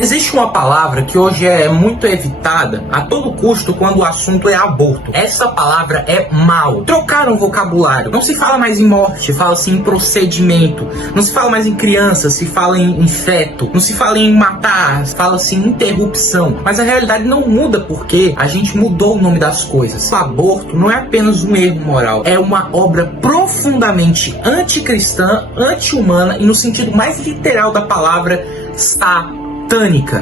Existe uma palavra que hoje é muito evitada a todo custo quando o assunto é aborto. Essa palavra é mal. Trocaram o vocabulário. Não se fala mais em morte, fala-se em procedimento. Não se fala mais em criança, se fala em feto. Não se fala em matar, fala-se em interrupção. Mas a realidade não muda porque a gente mudou o nome das coisas. O aborto não é apenas um erro moral, é uma obra profundamente anticristã, anti-humana e no sentido mais literal da palavra, satânica.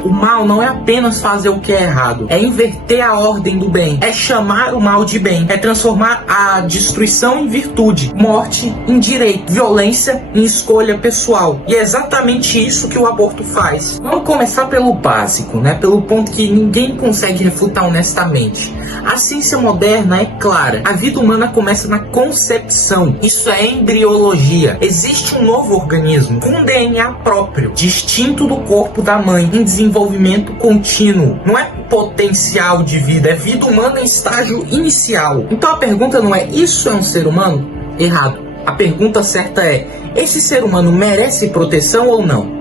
O mal não é apenas fazer o que é errado, é inverter a ordem do bem, é chamar o mal de bem, é transformar a destruição em virtude, morte em direito, violência em escolha pessoal. E é exatamente isso que o aborto faz. Vamos começar pelo básico, né? Pelo ponto que ninguém consegue refutar honestamente. A ciência moderna é clara. A vida humana começa na concepção. Isso é embriologia. Existe um novo organismo com DNA próprio, distinto do corpo da mãe, em desenvolvimento contínuo. Não é potencial de vida, é vida humana em estágio inicial. Então a pergunta não é: isso é um ser humano? Errado. A pergunta certa é: esse ser humano merece proteção ou não?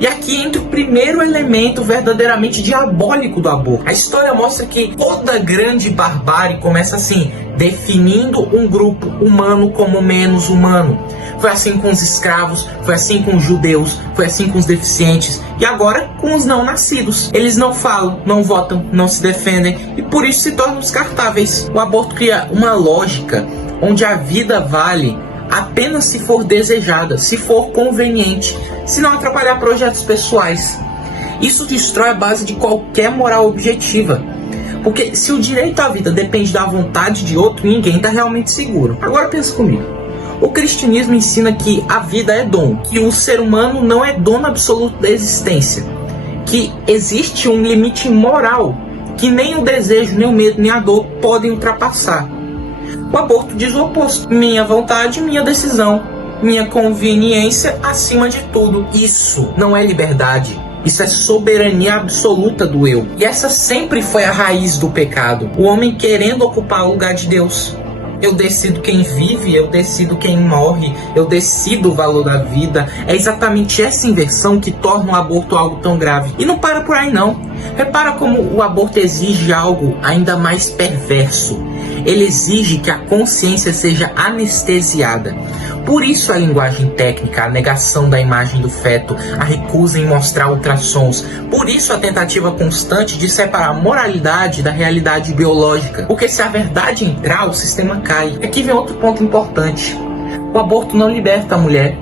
E aqui entra o primeiro elemento verdadeiramente diabólico do aborto. A história mostra que toda grande barbárie começa assim, definindo um grupo humano como menos humano. Foi assim com os escravos, foi assim com os judeus, foi assim com os deficientes e agora com os não nascidos. Eles não falam, não votam, não se defendem e por isso se tornam descartáveis. O aborto cria uma lógica onde a vida vale apenas se for desejada, se for conveniente, se não atrapalhar projetos pessoais. Isso destrói a base de qualquer moral objetiva. Porque se o direito à vida depende da vontade de outro, ninguém está realmente seguro. Agora pensa comigo. O cristianismo ensina que a vida é dom, que o ser humano não é dono absoluto da existência, que existe um limite moral, que nem o desejo, nem o medo, nem a dor podem ultrapassar. O aborto diz o oposto. Minha vontade, minha decisão, minha conveniência acima de tudo. Isso não é liberdade. Isso é soberania absoluta do eu. E essa sempre foi a raiz do pecado. O homem querendo ocupar o lugar de Deus. Eu decido quem vive, eu decido quem morre, eu decido o valor da vida. É exatamente essa inversão que torna o aborto algo tão grave. E não para por aí não. Repara como o aborto exige algo ainda mais perverso. Ele exige que a consciência seja anestesiada. Por isso a linguagem técnica, a negação da imagem do feto, a recusa em mostrar ultrassons. Por isso a tentativa constante de separar a moralidade da realidade biológica. Porque se a verdade entrar, o sistema cai. Aqui vem outro ponto importante. O aborto não liberta a mulher,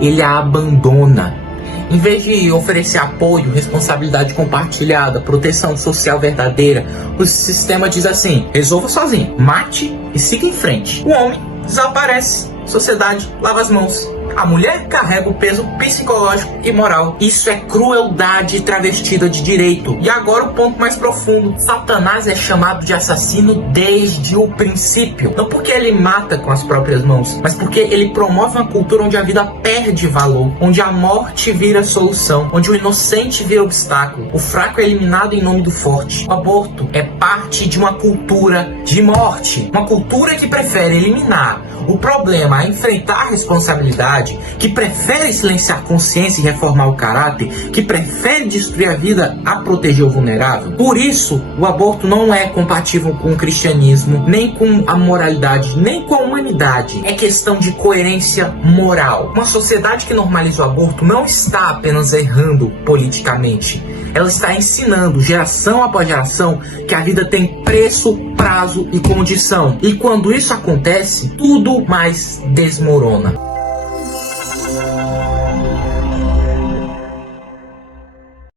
ele a abandona. Em vez de oferecer apoio, responsabilidade compartilhada, proteção social verdadeira, o sistema diz assim: resolva sozinho, mate e siga em frente. O homem desaparece, sociedade lava as mãos. A mulher carrega o peso psicológico e moral. Isso é crueldade travestida de direito. E agora o ponto mais profundo. Satanás é chamado de assassino desde o princípio. Não porque ele mata com as próprias mãos, mas porque ele promove uma cultura onde a vida perde valor, onde a morte vira solução, onde o inocente vira obstáculo, o fraco é eliminado em nome do forte. O aborto é parte de uma cultura de morte. Uma cultura que prefere eliminar o problema a enfrentar a responsabilidade, que prefere silenciar a consciência e reformar o caráter, que prefere destruir a vida a proteger o vulnerável. Por isso, o aborto não é compatível com o cristianismo, nem com a moralidade, nem com a humanidade. É questão de coerência moral. Uma sociedade que normaliza o aborto não está apenas errando politicamente. Ela está ensinando, geração após geração, que a vida tem preço, prazo e condição. E quando isso acontece, tudo mais desmorona.